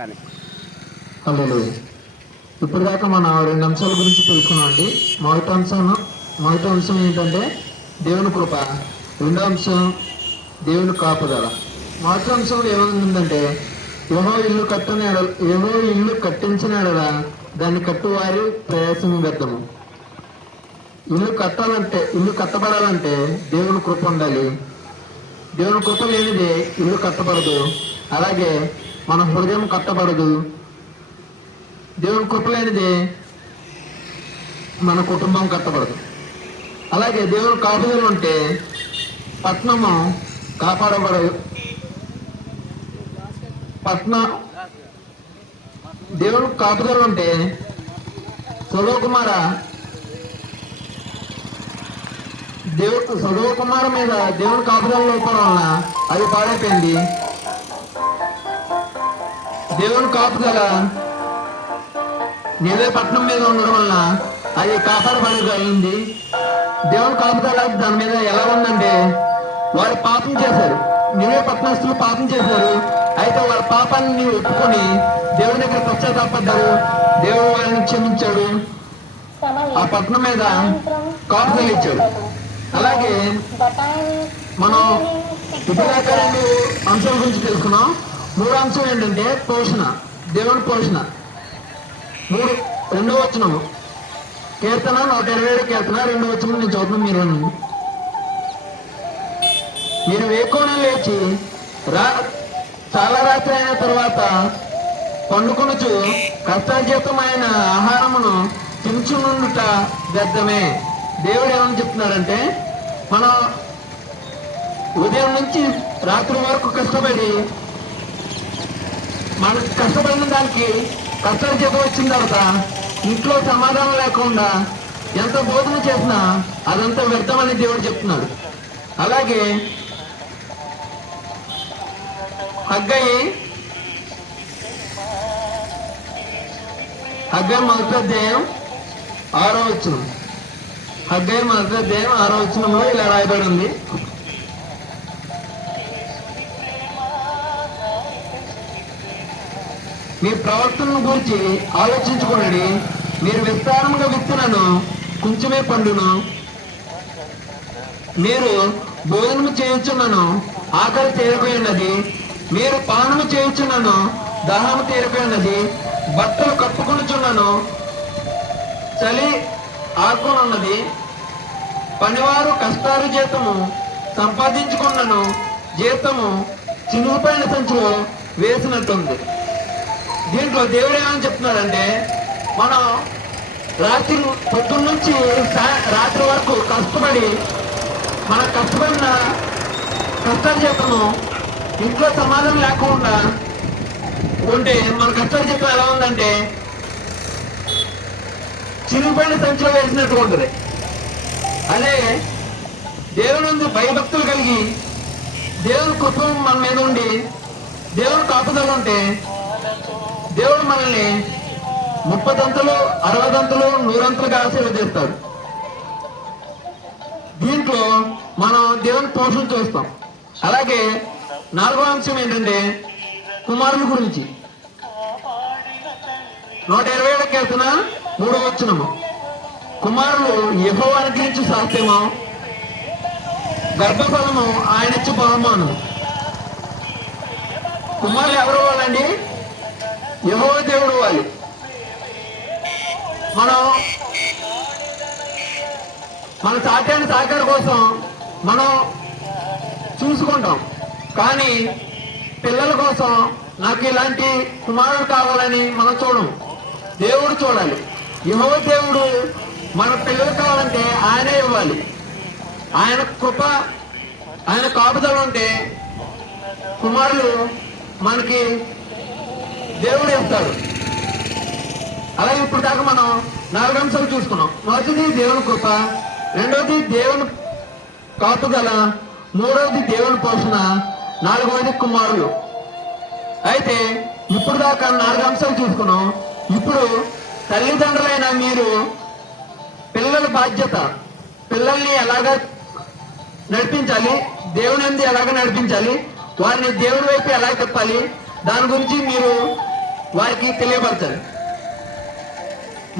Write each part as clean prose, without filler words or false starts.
కానీ హల్లెలూయా. ఇప్పుడు దాకా మనం 2 అంశాల గురించి తెలుసుకున్నాం అండి. మొదటి అంశం ఏంటంటే దేవుని కృప, రెండో అంశం దేవుని కాపుదల. మొదటి అంశంలో ఏముందంటే ఏవో ఇల్లు కట్టించిన ఎడల దాన్ని కట్టువారి ప్రయాసం వ్యర్థము. ఇల్లు కట్టబడాలంటే దేవుని కృప ఉండాలి. దేవుని కృప లేనిదే ఇల్లు కట్టబడదు. అలాగే మన హృదయం కట్టబడదు. దేవుని కృప లేనిదే మన కుటుంబం కట్టబడదు. అలాగే దేవుని కాపుదల ఉంటే పట్టణము కాపాడబడదు. దేవుని కాపుదల ఉంటే సొదొమ కుమార మీద దేవుని కాపుదల లేకపోవడం వలన అది పాడైపోయింది. దేవుని కాపుదల నిలే పట్టణం మీద ఉండడం వలన అది కాపాడబడగలిగింది. దేవుని కాపుదల దాని మీద ఎలా ఉందంటే వారు పాపం చేశారు. నిలే పట్టణస్తులు పాపం చేశారు. అయితే వాళ్ళ పాపాన్ని ఒప్పుకొని దేవుని దగ్గర పశ్చాత్తాపడ్డారు. దేవుడు వాళ్ళని క్షమించాడు. ఆ పట్టణం మీద కాపుదల ఇచ్చాడు. అలాగే మనం ఇప్పటిదాకా 2 అంశాల గురించి తెలుసుకున్నాం. 3వ అంశం ఏంటంటే పోషణ, దేవుని పోషణ. 2వ వచనము కీర్తన 127 కీర్తన 2వ వచనం నేను చదువుతున్నాను. మీరు వేకోణం లేచి చాలా రాత్రి అయిన తర్వాత పండుకొనుచు కష్టార్జితమైన ఆహారమును తించునుండుట వ్యర్థమే. దేవుడు ఏమని చెప్తున్నాడంటే మనం ఉదయం నుంచి రాత్రి వరకు కష్టపడి మనకు కష్టపడిన దానికి కష్టార్జితం వచ్చిన తర్వాత ఇంట్లో సమాధానం లేకుండా ఎంత బోధన చేసినా అదంతా వ్యర్థమని దేవుడు చెప్తున్నాడు. అలాగే హగ్గయి మొదటి అధ్యాయం 6వ వచనం. హగ్గయి మొదటి అధ్యాయం 6వ వచనంలో ఇలా రాయబడి ఉంది. మీ ప్రవర్తనను గురించి ఆలోచించుకోండి. మీరు విస్తారముగా విత్తునను కొంచెమే పండును. మీరు భోజనము చేయుచున్నను ఆకలి తీరిపోయినది. మీరు పానము చేయుచున్నను దాహము తీరిపోయినది. బట్టలు కప్పుకొనుచున్నను చలి ఆకునున్నది. పనివారు కష్టారు జీతము సంపాదించుకున్నను జీతము చినుగుపైన సంచిలో వేసినట్టుంది. దీంట్లో దేవుడు ఏమని చెప్తున్నాడంటే మనం పొద్దున్న నుంచి రాత్రి వరకు కష్టపడి మన కష్టపడిన కష్టార్జితము ఇంట్లో సమాధానం లేకుండా ఉంటే మన కష్టార్జితం ఎలా ఉందంటే చిరుపైన సంచిలో వేసినట్టు ఉంటుంది. అదే దేవుని భయభక్తులు కలిగి దేవుని కృప మన మీద ఉండి దేవుని కాపుదల ఉంటే దేవుడు మనల్ని 30 అంతలు 60 అంతలు 100 అంతలుగా ఆశీర్వదిస్తాడు. దీంట్లో మనం దేవుని పోషణ చూస్తాం. అలాగే 4వ అంశం ఏంటంటే కుమారుల గురించి. 127 కీర్తన 3వ వచనము. కుమారులు యెహోవా అనుగ్రహించు సాధ్యము, గర్భఫలము ఆయన ఇచ్చు బహుమానం. కుమారులు ఎవరు వాళ్ళండి? యెహోవా దేవుడు వాళ్ళు. మన సాధ్యాన్ని సహకారం కోసం మనం చూసుకుంటాం. కానీ పిల్లల కోసం నాకు ఇలాంటి కుమారుడు కావాలని మనం చూడము. దేవుడు చూడాలి. యెహోవా దేవుడు మన పిల్లలు కావాలంటే ఆయనే ఇవ్వాలి. ఆయన కృప, ఆయన కాపుదల ఉంటే కుమారులు మనకి దేవుడు ఇస్తాడు. అలాగే ఇప్పుడు దాకా మనం 4 అంశాలు చూసుకున్నాం. మొదటిది దేవుని కృప, రెండవది దేవుని కాపుదల, మూడవది దేవుని పోషణ, 4వది కుమారులు. అయితే ఇప్పుడు దాకా 4 అంశాలు చూసుకున్నాం. ఇప్పుడు తల్లిదండ్రులైన మీరు పిల్లల బాధ్యత, పిల్లల్ని ఎలాగా నడిపించాలి, దేవుని యందు ఎలాగ నడిపించాలి, వారిని దేవుని వైపు ఎలా తిప్పాలి, దాని గురించి మీరు వారికి తెలియపరచాలి.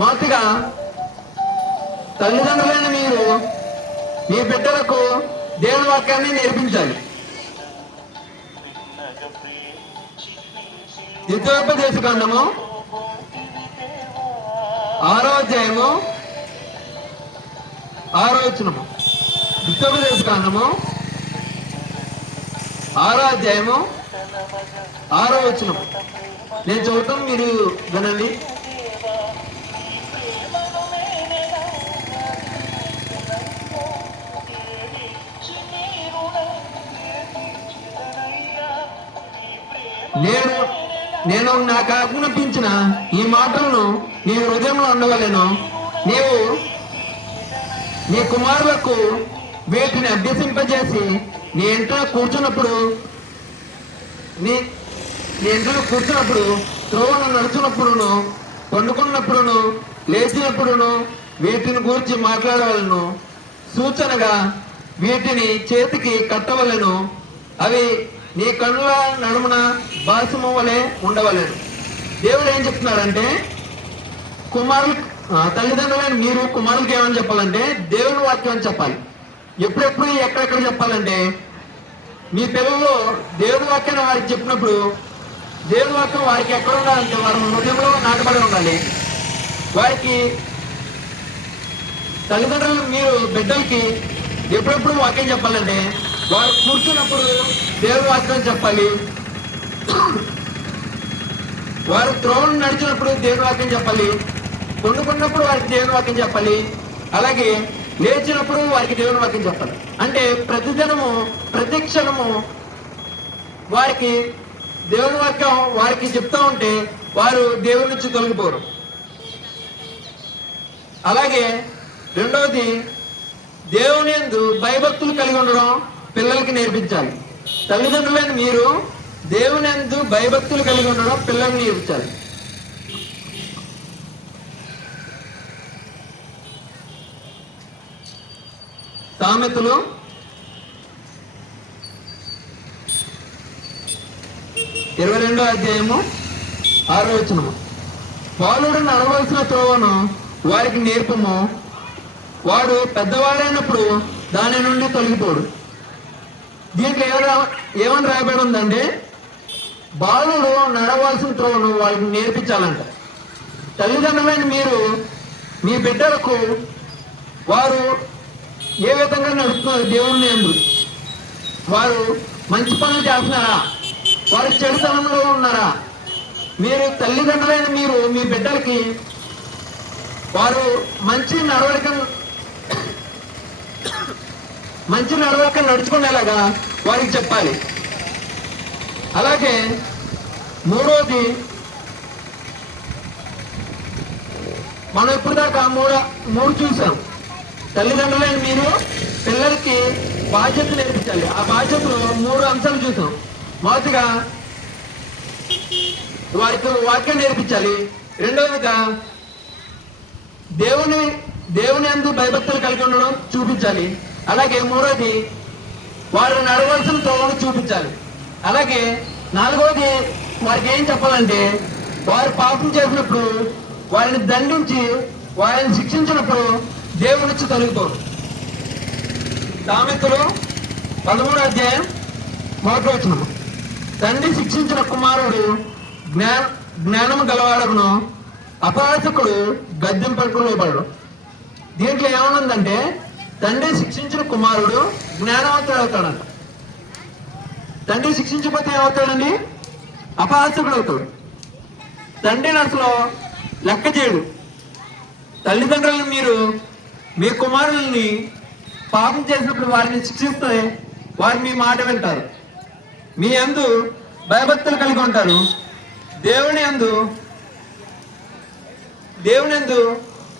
మొదటిగా తల్లిదండ్రులైన మీరు మీ బిడ్డలకు దేవుని వాక్యాన్ని నేర్పించాలి. ద్వితీయోపదేశ కాండము 6వ అధ్యాయము 6వ వచనము. ద్వితీయోపదేశ కాండము 6వ అధ్యాయము 6వ వచనము. నేను చదువుతాను, మీరు వినండి. నేను నాకు ఆజ్ఞాపించిన ఈ మాటలను నీ హృదయంలో ఉండవలెను. నీవు నీ కుమారులకు వీటిని అభ్యసింపజేసి నీ ఇంట్లో కూర్చున్నప్పుడు త్రోవను నడుచున్నప్పుడును, పండుకున్నప్పుడును, లేచినప్పుడును వీటిని గురించి మాట్లాడవలను. సూచనగా వీటిని చేతికి కట్టవలను. అవి నీ కన్నుల నడుమున బాసము వలె ఉండవలేను. దేవుడు ఏం చెప్తున్నాడంటే, తల్లిదండ్రులైన మీరు కుమారులకి ఏమని చెప్పాలంటే దేవుని వాక్యం అని చెప్పాలి. ఎప్పుడెప్పుడు ఎక్కడెక్కడ చెప్పాలంటే, మీ పిల్లలు దేవుని వాక్యాన్ని వారికి చెప్పినప్పుడు దేవుని వాక్యం వారికి ఎక్కడ ఉండాలంటే వారి హృదయంలో నాటబడి ఉండాలి. వారికి తల్లిదండ్రులు మీరు బిడ్డలకి ఎప్పుడెప్పుడు వాక్యం చెప్పాలంటే, వారు కూర్చున్నప్పుడు దేవుని వాక్యం చెప్పాలి. వారు త్రోవను నడిచినప్పుడు దేవుని వాక్యం చెప్పాలి. వండుకున్నప్పుడు వారికి దేవుని వాక్యం చెప్పాలి. అలాగే లేచినప్పుడు వారికి దేవుని వాక్యం చెప్పాలి. అంటే ప్రతిదినము ప్రతి క్షణము వారికి దేవుని వాక్యం వారికి చెప్తా ఉంటే వారు దేవుని నుంచి తొలగిపోరు. అలాగే రెండవది, దేవుని యందు భయభక్తులు కలిగి ఉండడం పిల్లలకి నేర్పించాలి. తల్లిదండ్రులైన మీరు దేవుని యందు భయభక్తులు కలిగి ఉండడం పిల్లల్ని నేర్పించాలి. సామెతలు 22వ అధ్యాయము 6వ వచనము. బాలుడు నడవలసిన త్రోవను వారికి నేర్పము, వాడు పెద్దవాడైనప్పుడు దాని నుండి తొలగిపోడు. దీంట్లో ఏమని రాయబడి ఉందంటే, బాలుడు నడవాల్సిన త్రోవను వారికి నేర్పించాలంట. తల్లిదండ్రులైన మీరు మీ బిడ్డలకు వారు ఏ విధంగా నడుస్తున్నారు దేవుని యందు, వారు మంచి పనులు చేస్తున్నారా, వారు చెడుతనంలో ఉన్నారా, మీరు తల్లిదండ్రులైన మీరు మీ బిడ్డలకి వారు మంచి నడవడిక నడుచుకునేలాగా వారికి చెప్పాలి. అలాగే మూడోది, మనం ఇప్పుడు దాకా మూడు చూసాం. తల్లిదండ్రులైన మీరు పిల్లలకి బాధ్యత నేర్పించాలి. ఆ బాధ్యతలో 3 అంశాలు చూసాం. మొదటిగా వారికి వాక్యం నేర్పించాలి. రెండవదిగా దేవుని యందు భయభక్తులు కలిగి ఉండడం చూపించాలి. అలాగే మూడోది, వారు నడవలసిన త్రోవను చూపించాలి. అలాగే నాలుగోది, వారికి ఏం చెప్పాలంటే, వారు పాపం చేసినప్పుడు వారిని దండించి వారిని శిక్షించినప్పుడు దేవుని నుంచి తొలగిపోరు. సామెతలు 13వ అధ్యాయం 1వ వచనం. తండ్రి శిక్షించిన కుమారుడు జ్ఞానము గలవాడను, అపహాసకుడు గద్దెంపకు లోబడడు. దీంట్లో ఏమనుందంటే, తండ్రి శిక్షించిన కుమారుడు జ్ఞానవంతుడు అవుతాడంట. తండ్రి శిక్షించకపోతే ఏమవుతాడండి? అపహాసకుడు అవుతాడు. తండ్రిని అసలు లెక్క చేయడు. తల్లిదండ్రులను మీరు మీ కుమారుల్ని పాపం చేసినప్పుడు వారిని శిక్షిస్తే వారు మీ మాట వింటారు. మీ యందు భయభక్తులు కలిగి ఉంటారు. దేవుని యందు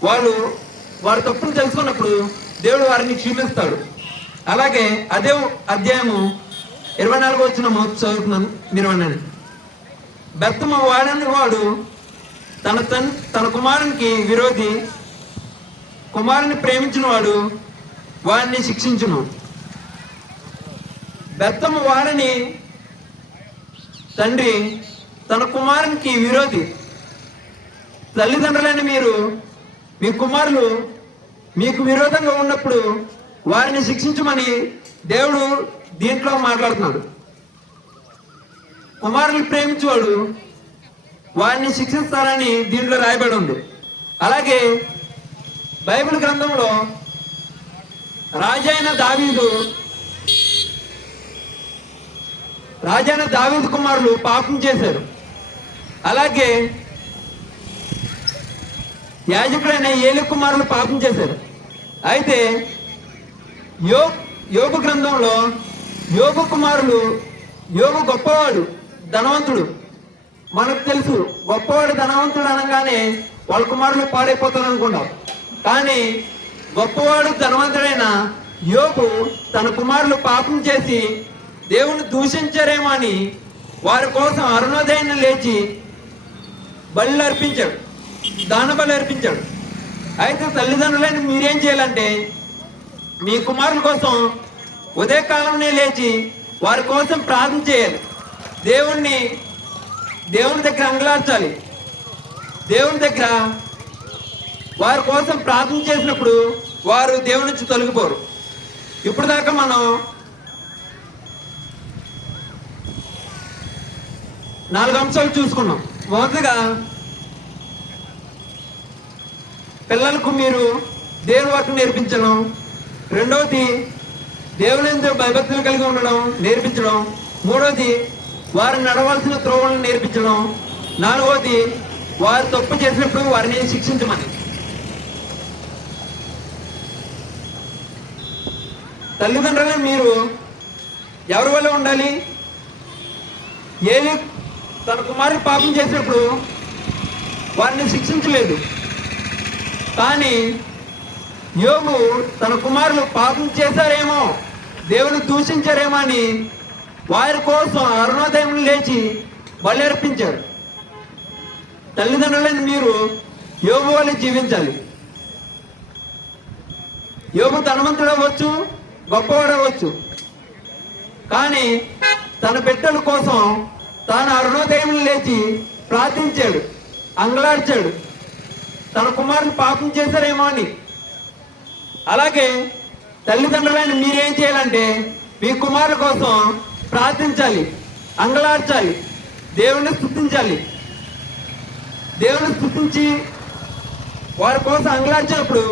వారు తప్పును తెలుసుకున్నప్పుడు దేవుడు వారిని క్షమిస్తాడు. అలాగే అదే అధ్యాయము 24వ వచనము చదువుతున్నాను, మీరు అనండి. బెత్తము వాడని వాడు తన కుమారునికి విరోధి, కుమారుని ప్రేమించిన వాడు వాడిని శిక్షించును. బెత్తము వాడని తండ్రి తన కుమారునికి విరోధి. తల్లిదండ్రులైన మీరు మీ కుమారులు మీకు విరోధంగా ఉన్నప్పుడు వారిని శిక్షించమని దేవుడు దీంట్లో మాట్లాడుతున్నాడు. కుమారుని ప్రేమించేవాడు వారిని శిక్షిస్తారని దీంట్లో రాయబడి ఉంది. అలాగే బైబిల్ గ్రంథంలో రాజైన దావీదు కుమారులు పాపం చేశారు. అలాగే యాజకుడైన ఏలి కుమారులు పాపం చేశారు. అయితే యోబు గ్రంథంలో యోబు కుమారులు, యోబు గొప్పవాడు, ధనవంతుడు. మనకు తెలుసు గొప్పవాడు ధనవంతుడు అనగానే వాళ్ళ కుమారులు పాడైపోతారు అనుకుంటాం. కానీ గొప్పవాడు ధనవంతుడైన యోబు తన కుమారులు పాపం చేసి దేవుని దూషించారేమో అని వారి కోసం అరుణోదయాన్ని లేచి బలి అర్పించాడు, దాన బలి అర్పించాడు. అయితే తల్లిదండ్రులైన మీరేం చేయాలంటే మీ కుమారుల కోసం ఉదయకాలంలో లేచి వారి కోసం ప్రార్థన చేయాలి. దేవుని దగ్గర అంగలార్చాలి. దేవుని దగ్గర వారి కోసం ప్రార్థన చేసినప్పుడు వారు దేవుని నుంచి తొలగిపోరు. ఇప్పుడు దాకా మనం 4 అంశాలు చూసుకున్నాం. మొదటిగా పిల్లలకు మీరు దేవుని వాక్యం నేర్పించడం. రెండవది దేవుని యందు భయభక్తులు కలిగి ఉండడం నేర్పించడం. మూడవది వారు నడవలసిన త్రోవలను నేర్పించడం. నాలుగవది వారు తప్పు చేసినప్పుడు వారిని శిక్షించమని. తల్లిదండ్రులు మీరు ఎవరి వల్ల ఉండాలి? ఏలి తన కుమారుడు పాపం చేసినప్పుడు వారిని శిక్షించలేదు. కానీ యోబు తన కుమారులు పాపం చేశారేమో, దేవుని దూషించారేమో అని వారి కోసం అరుణోదయం లేచి బలి అర్పించారు. తల్లిదండ్రులను మీరు యోబు వల్ల జీవించాలి. యోబు ధనవంతుడు అవ్వచ్చు, గొప్పవాడు అవ్వచ్చు. కానీ తన బిడ్డల కోసం తాను అరుణోదయం లేచి ప్రార్థించాడు, అంగలార్చాడు, తన కుమారుని పాపం చేశారేమో అని. అలాగే తల్లిదండ్రులైన మీరేం చేయాలంటే మీ కుమారుల కోసం ప్రార్థించాలి, అంగలార్చాలి, దేవుణ్ణి స్తుతించాలి. దేవుని స్తుతించి వారి కోసం అంగలార్చినప్పుడు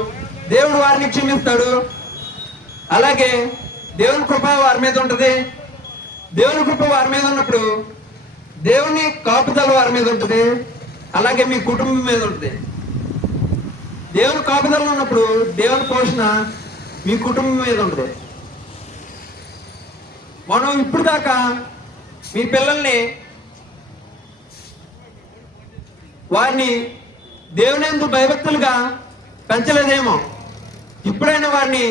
దేవుడు వారిని క్షమిస్తాడు. అలాగే దేవుని కృప వారి మీద ఉంటుంది. దేవుని కృప వారి మీద ఉన్నప్పుడు దేవుని కాపుదల వారి మీద ఉంటుంది. అలాగే మీ కుటుంబం మీద ఉంటుంది. దేవుని కాపుదల ఉన్నప్పుడు దేవుని పోషణ మీ కుటుంబం మీద ఉంటుంది. మనం ఇప్పుడు దాకా మీ పిల్లల్ని వారిని దేవుని యందు భయభక్తులుగా పెంచలేదేమో. ఇప్పుడైనా వారిని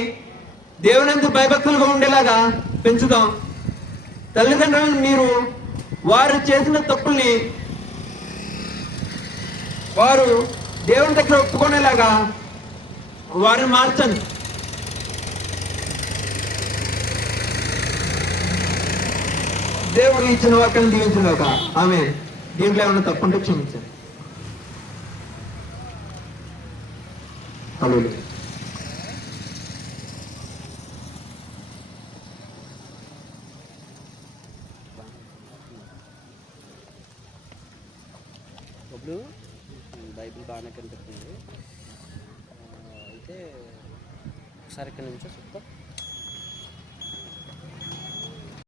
దేవుని యందు భయభక్తులుగా ఉండేలాగా పెంచుదాం. తల్లిదండ్రులను మీరు వారు చేసిన తప్పుల్ని వారు దేవుని దగ్గర ఒప్పుకునేలాగా వారిని మార్చండి. దేవుడు ఇచ్చిన వాక్యాన్ని దీవించిన ఆమె. దీంట్లో ఏమైనా తప్పుంటే క్షమించండి. హల్లెలూయా. బైబిల్ బాగానే కనిపిస్తుంది. అయితే ఒకసారి ఇక్కడ నుంచో చెప్తా.